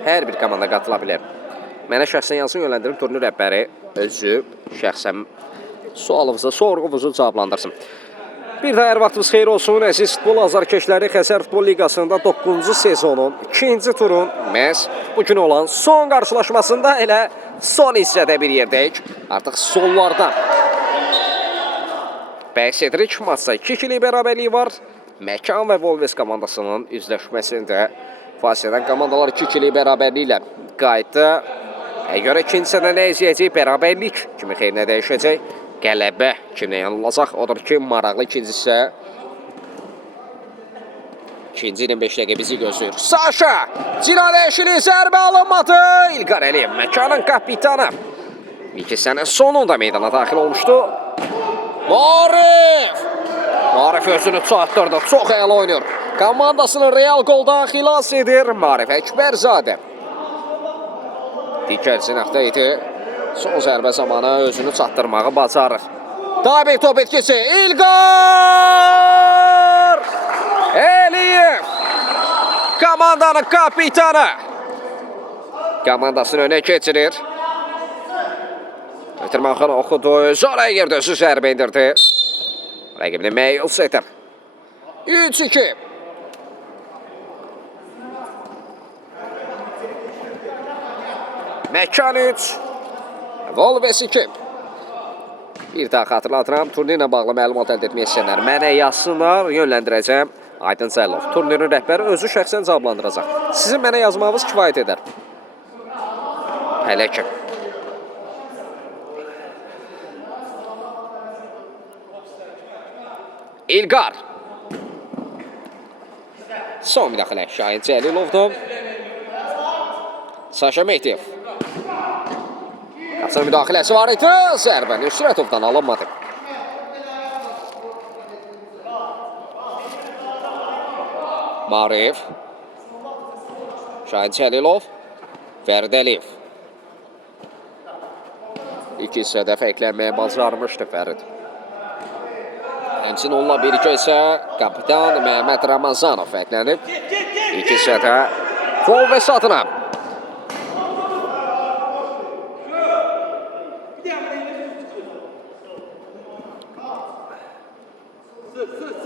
Hər bir komanda qatıla bilər. Mənə şəxsən yazın yönləndirim, turnir rəhbəri özü şəxsən sualınızı, sorğunuzu cavablandırsın. Bir daha hər vaxtınız xeyir olsun, əziz futbol azarkeşləri. Xəzər Futbol Liqasında 9-cu sezonun 2-ci turun məhz bugün olan son qarşılaşmasında elə son hissədə bir yerdəyik. Artıq sonlarda bəhs edirik. Maçda 2-2'lik bərabərliyi var. Məkan və Volves komandasının üzləşməsində fasilədən komandalar 2-2'lik bərabərliyi ilə qayıtdı. Görə ikincisində nə izləyəcək? Bərabərlik kimi xeyrinə dəyişəcək. Qələbə kimlə yanılacaq? Odur ki, maraqlı ikinci hissə. İkinci ilə 5 dəqiqə bizi gözləyir. Saşa! Cina dəyişili, zərbə alınmadı. İlqar Əliyev, Məkanın kapitanı. İlk hissənin sonunda meydana daxil olmuşdu. Marif! Marif özünü çatdırdı. Çox əla oynuyor. Komandasını Real goldan xilas edir. Marif Əkbərzadə. Digər cinaqda idi. Son zərbə zamanı özünü çatdırmağı bacarır. Dabi top etkisi. İlqar Əliyev. Komandanın kapitanı. Komandasını önə keçirir. Ötürmanxan oxudu. Zoraya girdi. Özü zərbə indirdi. Rəqibini məyus edir. 3-2. Məkan 3. Volves 2. Bir daha xatırlatıram. Turnirlə bağlı məlumat əldə etmək istəyənlər mənə yazsınlar. Yönləndirəcəm. Aydın Cəlov. Turnirin rəhbəri özü şəxsən cavablandıracaq. Sizin mənə yazmağınız kifayət edər. Hələ ki. İlqar. Son müdaxilə Şahin Cəlilovdur. Saşa Mehdiyev. Qaçın müdaxiləsi var idi. Zərbə Nüsrətovdan alınmadı. Marif. Şahin Cəlilov. Fərdəliyev. İlk hissədə fərqlənməyə bacarmışdı Fərid. Həmçinin onunla birlikdə isə kapitan Məhəmməd Ramazanov fərqlənib. İlk hissədə Volves adına.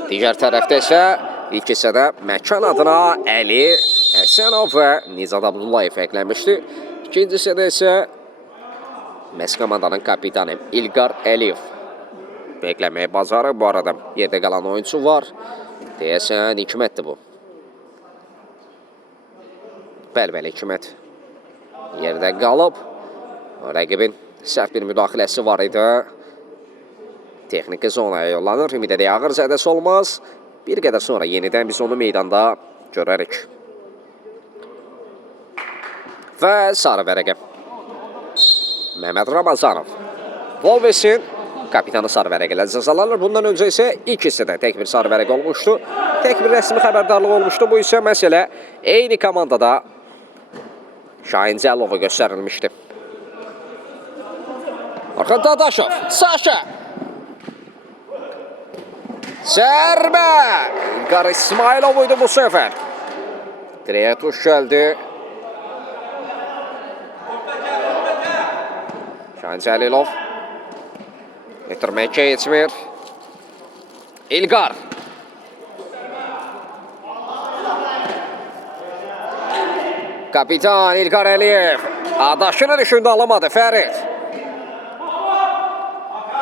Digər tərəfdə isə ilk hissədə Məkan adına Əli Həsənov və Nizad Abdullayev fərqlənmişdi. İkinci hissədə isə məhz komandanın kapitanı İlqar Əliyev fərqlənməyə bacarır. Bu arada yerdə qalan oyuncu var. Deyəsən Hikmətdir bu. Bəli, Hikmət yerdə qalıb. Rəqibin sərt bir müdaxiləsi var idi. Texniki zonaya yollanır. Ümid edək ağır zədəsi olmaz. Bir qədər sonra yenidən biz onu meydanda görərik. Və sarı vərəqə. Məhəmməd Ramazanov. Volvesin kapitanı sarı vərəqələ cəzalanır. Bundan öncə isə ilk hissədə tək bir sarı vərəqə olmuşdu. Tək bir rəsmi xəbərdarlıq olmuşdu. Bu isə məsələ eyni komandada Şahin Cəlilova göstərilmişdi. Orxan Dadaşov. Saşa. Zərbə. İlqar İsmailov idi bu səfər. Direyə tuş gəldi. Şahin Cəlilov. Getirmək keçmir. İlqar. Kapitan İlqar Əliyev. Adaşını düşündü, alamadı Fərid.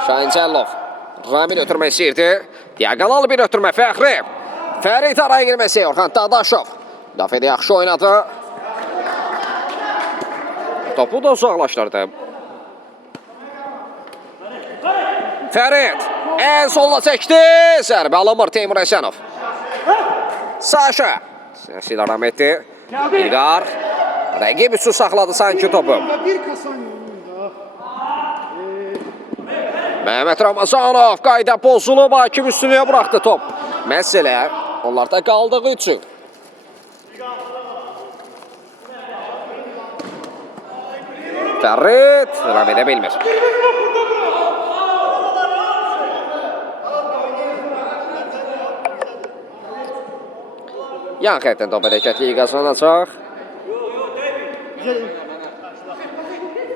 Şahin Cəlilov. Ramil ötürmək istəyirdi. Diagonal bir ötürmə Fəxri. Fərid araya girməsi. Orxan Dadaşov. Müdafiədə yaxşı oynadı. Topu da uzaqlaşdırdı. Fərid. Ən solla çəkdi. Zərbə alınmır Teymur Həsənov. Saşa. Siyasi davam etdi. İlqar. Rəqib üçün saxladı sanki topu. Mehmet Ramazanov qayda pozulub, hakim üstünlüyə buraxdı top. Məsələ onlarda qaldığı üçün. Fərid devam edə bilmir. Yan xətdən top hərəkətliyi qazanacaq.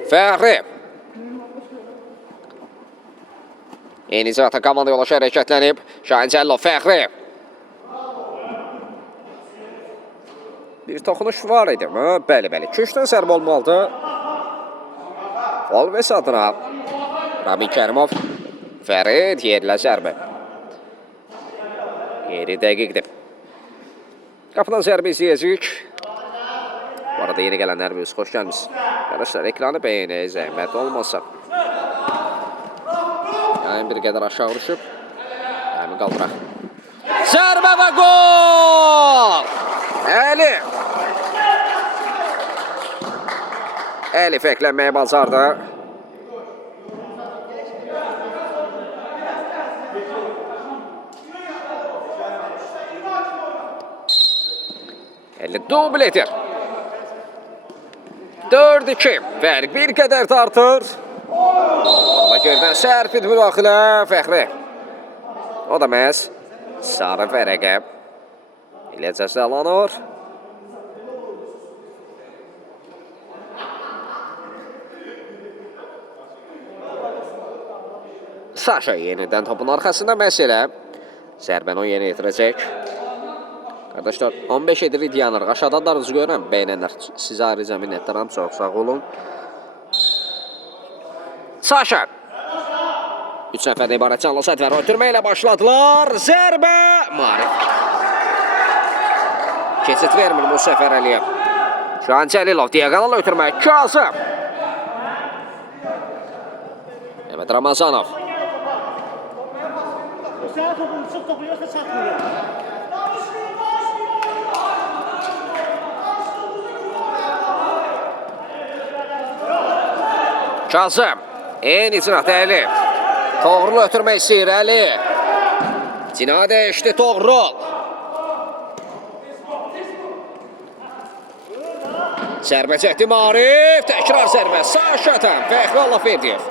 Fəxri. Yeni icrata komanda yolaşı hərəkətlənib. Şahin Cəllov, Fəxri. Bir toxunuş var idi mi? Bəli. Köşdən zərbə olmalıdır. Alves adına. Ramin Kərimov. Fərid yerlə zərbə. Yeri dəqiqdir. Qapıdan zərbə izləyəcək. Bu arada yeni gələnlər biz xoş gəlmişsiniz. Arkadaşlar ekranı beğeni, zəhmət olmasa. Yəni bir qədər aşağı düşüb. Həmin qaldıraq. Zərbə və gol! Elif əklənməyə bacardı. Dubl edir. 4-2. Fərq bir qədər tartır. Ona gördən sərfid müdaxilə Fəxri. O da məhz sarı fərəqə ilə cəzalanır. Saşa yenidən topun arxasında məsələ. Zərbəni o yeni yetirəcək. Arkadaşlar 15 edirik yanırıq. Aşağıdalarınızı görürəm. Beğenenler. Sizə ayrıca minnətdaram. Çox sağ olun. Saşa. 3 nəfərdə ibarət canlı sətvər ötürmə ilə başladılar. Zərbə. Marif. Keçid vermir bu səfər Əliyev. Şahin Cəlilov diagonal ötürmə. Kazım. Mehmet Ramazanov. Sen topu, çık topu yoksa çatmıyor. Kazım. En itinat Əli. Toğrul ötürmək istəyir Əli. Cina dəyişdi Toğrul. Zərbə çəkdi Marif. Təkrar zərbə. Saşatan. Fəxri Allahverdiyev.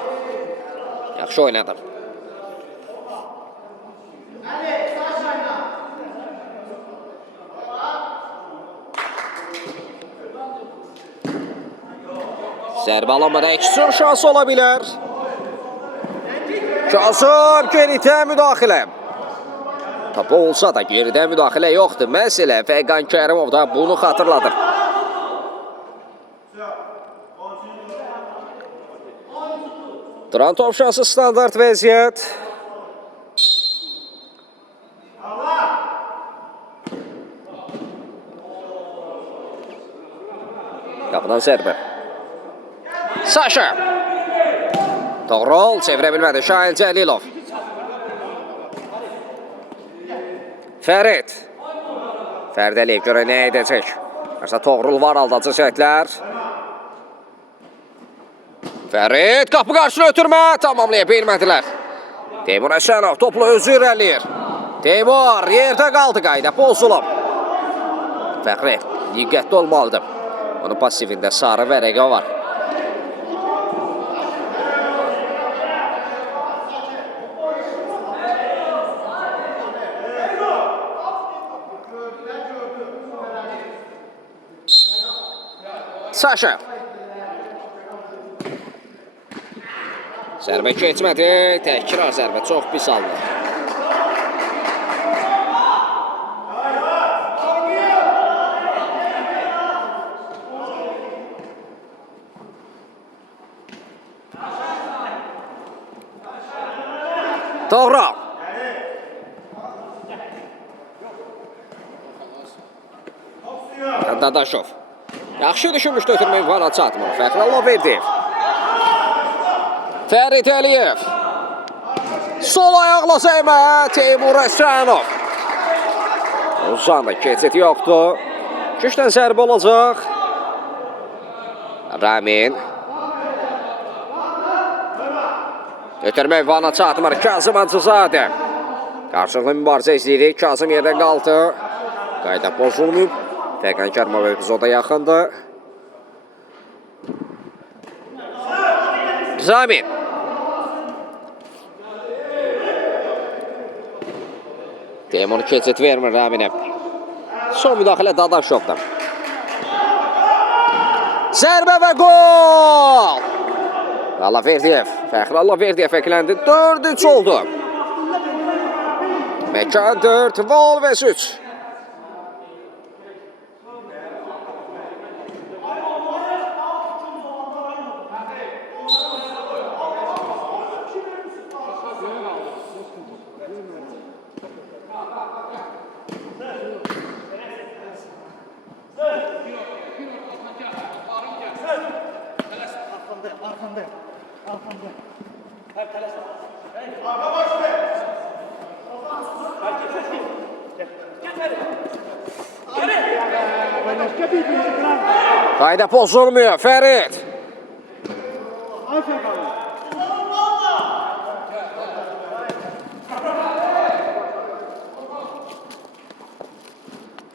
Yaxşı oynadı. Zərbə alınmadan ekstra şansı ola bilər. Kazım geridən müdaxilə. Topu olsa da geridən müdaxilə yoxdur. Məsələ Fəqan Kərimov da bunu xatırladır. Duran top şansı standart vəziyyət. Qapıdan zərbə. Saşa. Toğrul çevirə bilmədi. Şahin Cəlilov. Fərid. Fərid Əliyev görə nə edəcək? Varsa Toğrul var aldadıcı şəklər. Fərid qapı qarşısına ötürmə. Tamamlaya bilmədilər. Teymur Əsənov topla özü irəliyir. Teymur yerdə qaldı qayda. Pozulub. Fəxri diqqətli olmalıdır. Onun pasivində sarı vərəqə var. Saşa. Zərbə keçmədi. Təkrar zərbə. Çox pis aldı. Toğrul. Dadaşov. Yaxşı düşünmüşdü ötürmək vara çatmır. Fəxri Allahverdiyev. Fərid Əliyev. Sol ayaqla səymə. Teymur Əsənov. Uzandı. Keçid yoxdur. Gücdən zərbə olacaq. Ramin. Ötürmək vana çatmır. Kazım Hacızadə. Qarşılıqlı mübarizə izləyirik. Kazım yerdən qaldı. Qayda pozulmayıb. Fəqən Kərmov epizoda yaxındır. Zamin. Teymur keçid vermir Raminə. Son müdaxilə Dadaşovdan. Zərbə və gol! Allahverdiyev. Fəxri Allahverdiyev ekləndi. 4-3 oldu. Məkan 4, Volves 3. Arkamda. Qayda pozulmuyor. Ferit.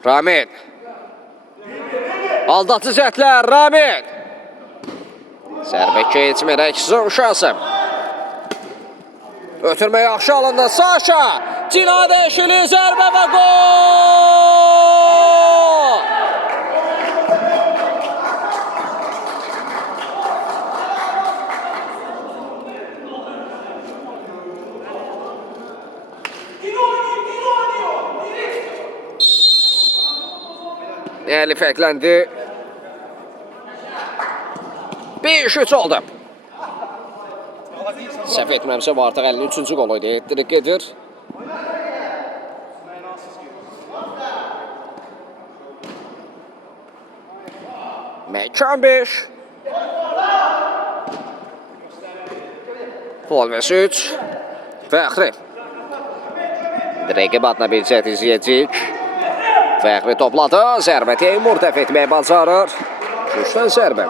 Ramin. Aldatıcı cəhdlər Ramin. Zərbə keçmir Əksin şansı. Ötürmə yaxşı alında Saşa. Cinayət eşili zərbə və gol! Değerli fərqləndi. 5-3 oldu. Səhv etmirəmsə bu artıq 53-cü qolu idi. Etdirik gedir. Məkan 5. Volves 3. Fəxri. Rəqib adına bir cəhd izləyəcək. Fəxri topladı. Zərbə Teymur dəf etməyi bacarır. Gücdən zərbə.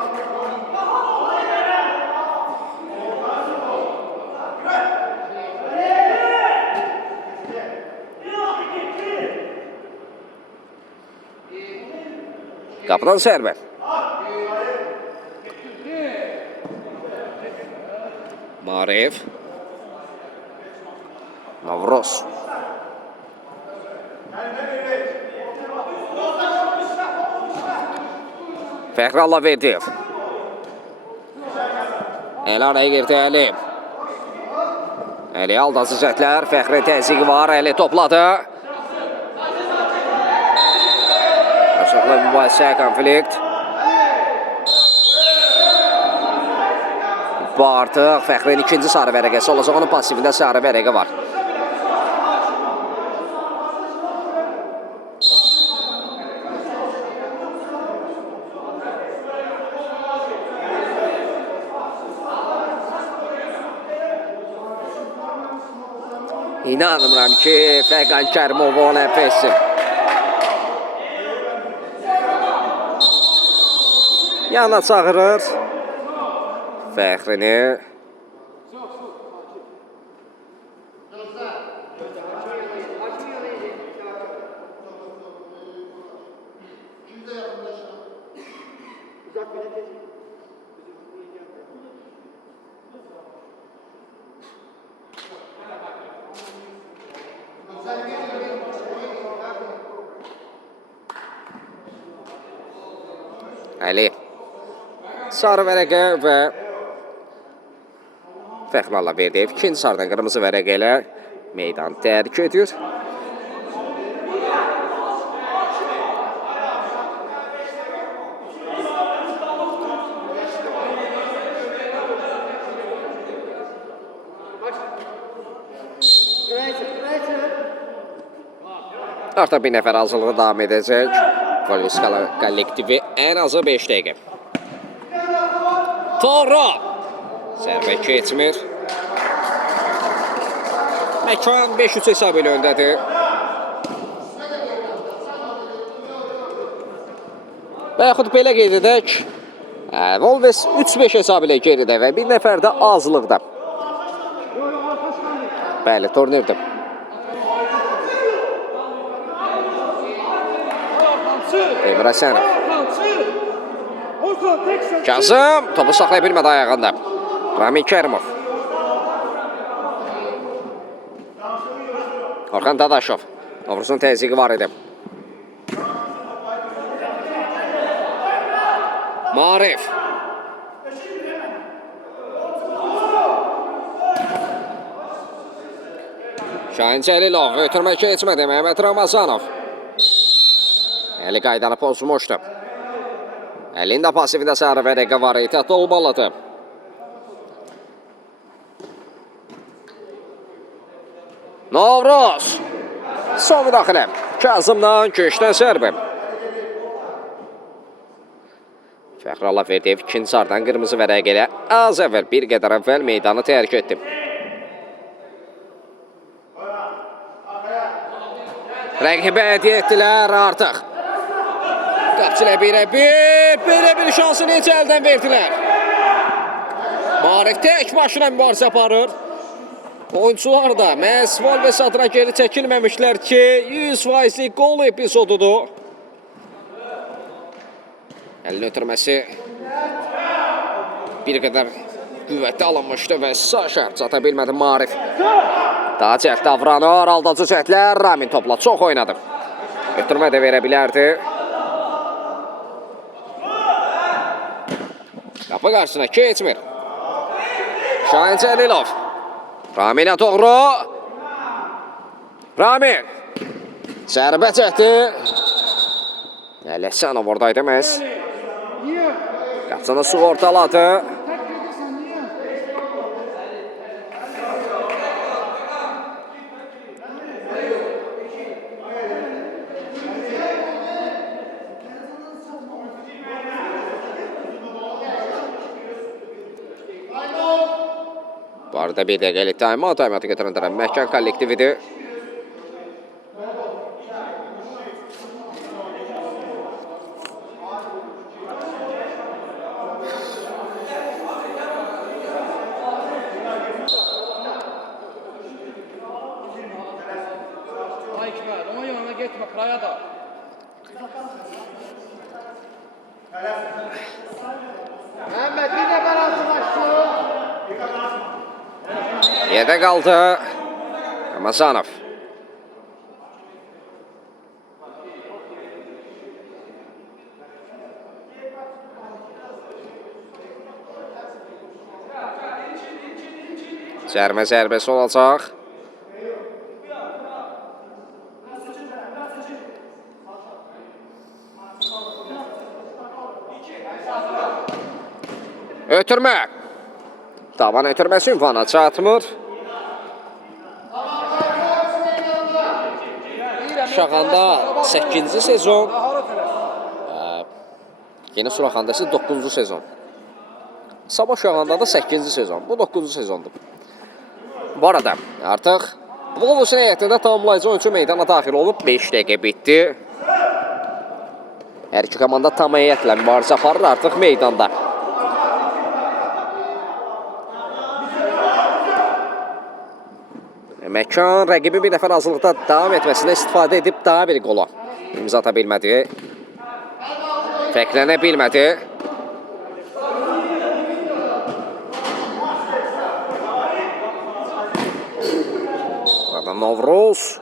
Qapıdan zərbə. Marif. Navroz. Fəxri Allahverdiyev. Əli araya girdi Əli. Əli aldası cəhdlər. Fəxri təzyiqi var. Əli topladı. Qarşılıqlı mübahisə, konflikt. Bu artıq Fəxrin ikinci sarı vərəqəsi olacaq. Onun pasivində sarı vərəqə var. İnanmıram ki, Fəqan Kərimov ona əfəsim. Yana çağırır Fəxrini. Əli. Sarı vərəqə və Fəxri Allahverdiyev ikinci sarıdan qırmızı vərəqə ilə meydan tərk edir. Artıq bir nəfər hazırlığı davam edəcək. Polis kollektivi ən azı 5 dəqiqə. Torra. Zərbə keçmir. Məkan 5-3 hesab ilə öndədir. Və yaxud belə qeyd edək. Volves 3-5 hesab ilə geridə və bir nəfər də azlıqda. Bəli, turnirdir. Emir Həsənov. Kazım topu saxlaya bilmədi ayağında. Ramin Kərimov. Orxan Dadaşov. Novruzun təzyiqi var idi. Marif. Şahin Cəlilov ötürməkə etmədi. Məhəmməd Ramazanov. Əli qaydanı pozmuşdu. Əlində pasifində sarı və rəqə var. Ehtiyatlı olmalıdır. Novruz. Son müdaxilə. Kazımdan köşdən zərbə. Fəxrallah Verdiyev ikinci sardan qırmızı vərəq ilə az əvvəl bir qədər əvvəl meydanı tərk etdi. Rəqibə hədiyyə etdilər artıq. Qapçılə belə bir şansı necə əldən verdilər. Marif tək başına mübarizə aparır. Oyuncular da məhz Valves adına geri çəkilməmişlər ki, 100%lik qol epizodudur. Əlini ötürməsi bir qədər qüvvətli alınmışdı və sağ şərt çata bilmədi Marif. Daha cəhd davranır, aldacı cəhdlər. Ramin topla çox oynadı. Ötürmə də verə bilərdi. Qapı qarşısına keçmir. Şahin Cəlilov. Raminə doğru. Ramin. Zərbə çəkdi. Ələsənov oradaydı məhz. Qapısını sığortaladı. Bu arada bir dəqiqəlik taymatı götürən tərəf Məhkən kollektividir. Onun yanına getmə, qıraya da. Məhəmməd, bir də bərasılaşdı. Yerdə qaldı Ramazanov. Cərmə zərbəsi olacaq. Ötürmə. Tavan ötürməsi ünvana çatmır. Şaxanda 8-ci sezon. Yeni Suraxanda isə 9-cu sezon. Sabah Şaxanda da 8-ci sezon. Bu 9-cu sezondur. Bu arada artıq Volvosun heyətində tamamlayıcı oyuncu meydana daxil olub. 5 dəqiqə bitdi. Hər iki komanda tam heyətlə mübarizə aparır artıq meydanda. Məkan rəqibi bir dəfə razılıqda davam etməsinə istifadə edib daha bir qola imza ata bilmədi. Fərqlənə bilmədi. Burada Novruz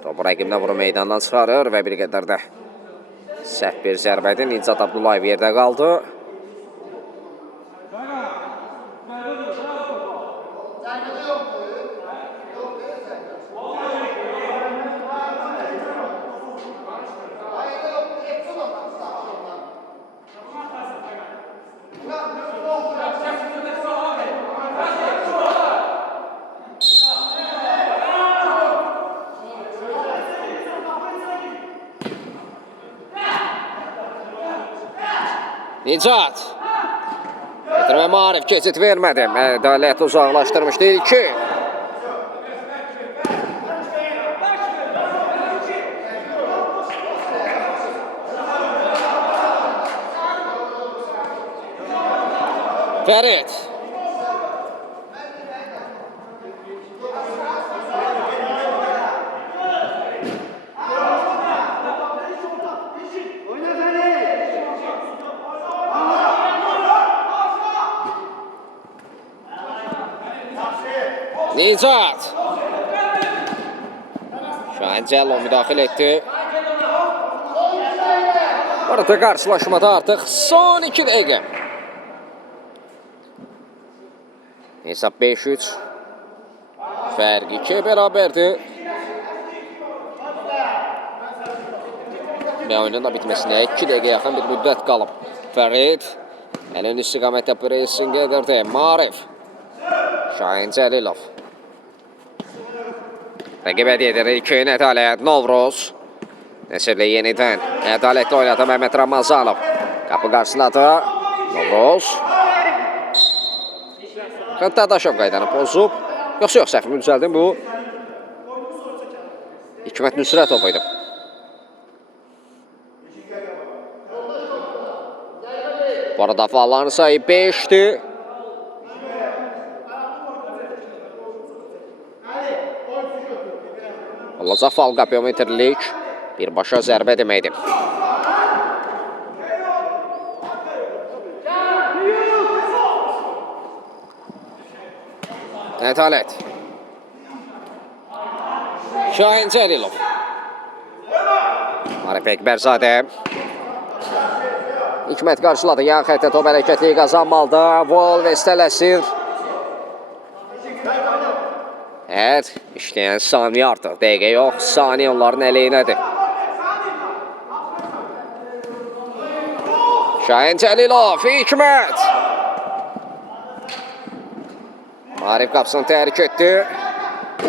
topu rəqibinə vurub meydandan çıxarır və bir qədər də səhv bir zərbədir. Nicat Abdullayev yerdə qaldı. Nicat. Yetirmə Marif keçid vermədi. Ədalət uzaqlaşdırmışdı. 2. Fərid. Nicat. Şahin Cəllo müdaxil etdi. Burada qarşılaşmada artıq son 2 dəqiqə. Hesab 5-3. Fərq 2 bərabərdir. Və oyunun da bitməsinə 2 dəqiqə yaxın bir müddət qalıb. Fərid əlin istiqamətdə pressing edirdi. Marif. Şahin Cəlilov. Rəqib hədiyyə edir. 2-ün Ədalət. Novruz. Nəsirli yenidən. Ədalətli oynadı Məhməd Ramazanov. Qapı qarşıladı. Novruz. Dadaşov qaydanı pozub. Yox, səhvimi düzəldim bu. Hikmət Nüsrətov idi. Bu arada faalların sayı 5'ti. Olacaq faal qapiometrlik birbaşa zərbə deməkdir. Ədalət. Şahin Cəlilov. Arif Əkbərzadə. Hikmət qarşıladı. Yan xəttə top hərəkətliyi qazanmalıdır. Volves tələsir. Hər işləyən saniyə artıq. Dəqiqə yox, saniyə onların əleyhinədir. Şahin Cəlilov, Hikmət. Marif qapısını tərik etdi.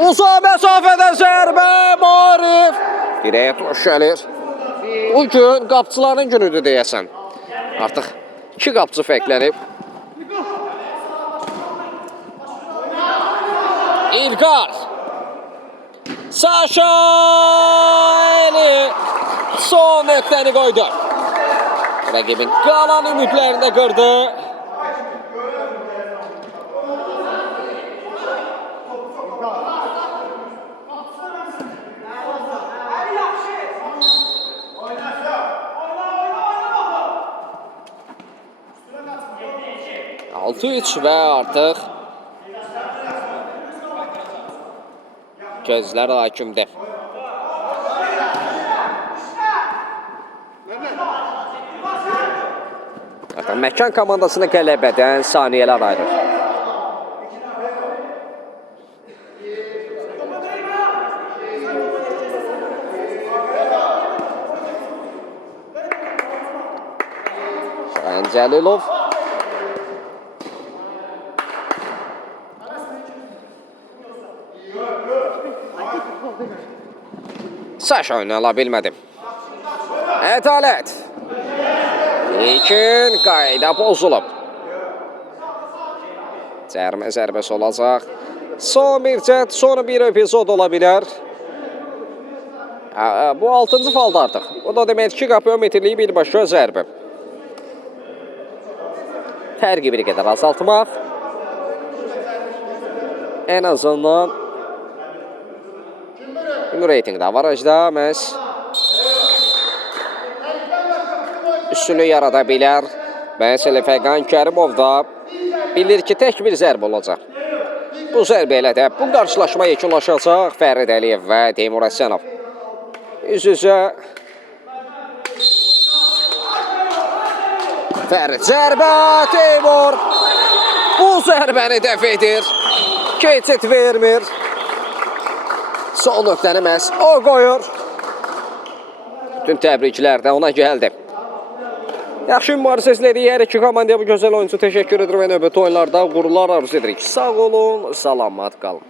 Uzaq məsafədə zərbə, Marif. Dirəyə toş gəlir. Bugün qapçıların günüdür deyəsən. Artıq 2 qapçı fərqlənib. İlqar. Saşa Eli son nöqtəni qoydu. Rəqibin qalan ümidlərini də qırdı. Altı 3 və artıq gözlər hakimdə. Məkan komandasını qələbədən saniyələr ayırır. Şahin Cəlilov. Saşa oyunu ala bilmədim. Ədalət. İlkin qayda pozulub. Cərmə zərbəsi olacaq. Son bir cəhd, sonra bir epizod ola bilər. Bu 6-cı falda artıq. O da demək ki, qapiometrliyi birbaşa zərbə. Fərqi bir qədər azaltmaq. Ən azından reytingdə avarajda məhz üstünlük yarada bilər. Məsələ Fəqan Kərimov da bilir ki, tək bir zərbə olacaq. Bu zərbə ilə də bu qarşılaşma yekunlaşacaq. Fərid Əliyev və Teymur Əsənov üz-üzə. Fərid zərbə, Teymur bu zərbəni dəf edir. Keçid vermir. Son nöqtəni məhz o qoyur. Bütün təbriklər də ona gəldi. Yaxşı mübarizə izlədik. Hər iki komandaya bu gözəl oyuncu təşəkkür edir və növbəti oyunlarda uğurlar arzu edirik. Sağ olun, salamat qalın.